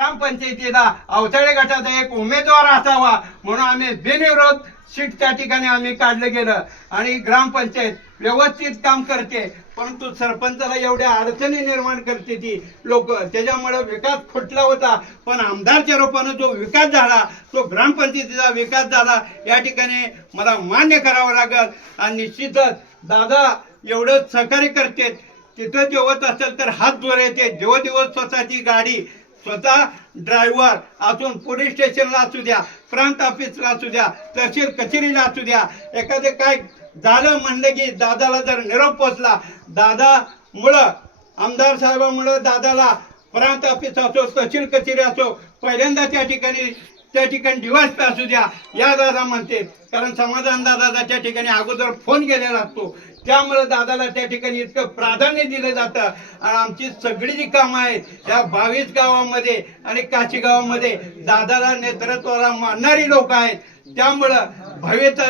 ग्रामपंचायतीला अवतळे गटाचा एक उमेदवार असावा म्हणून आम्ही बिनविरोध सीट त्या ठिकाणी आम्ही काढलं गेलं. आणि ग्रामपंचायत व्यवस्थित काम करते परंतु सरपंचाला एवढ्या अडचणी निर्माण करते ती लोक. त्याच्यामुळे विकास खुटला होता पण आमदारच्या रूपानं जो विकास झाला तो ग्रामपंचायतीचा विकास झाला या ठिकाणी मला मान्य करावं लागल. आणि निश्चितच दादा एवढं सहकार्य करते तिथं जेवत असेल तर हात जोर येते जेव्हा दिवस स्वतःची गाडी स्वतः ड्रायव्हर असून पोलीस स्टेशनला असू द्या प्रांत ऑफिसला असू द्या तहसील कचेरीला असू द्या. एखादं काय झालं म्हणलं की दादाला जर निरोप पोचला दादामुळं आमदार साहेबामुळं दादाला प्रांत ऑफिस असो तहसील कचेरी असो पहिल्यांदा त्या ठिकाणी त्या ठिकाणी डिवाइस असू द्या. या दादा म्हणते कारण समाधान दादाचा त्या ठिकाणी अगोदर फोन केलेला असतो. त्यामुळे दादाला त्या ठिकाणी इतकं प्राधान्य दिलं जातं. आणि आमची सगळी जी कामं आहेत या बावीस गावामध्ये आणि काशी गावामध्ये दादाला नेतृत्वाला मानणारी लोक आहेत. त्यामुळं भविष्य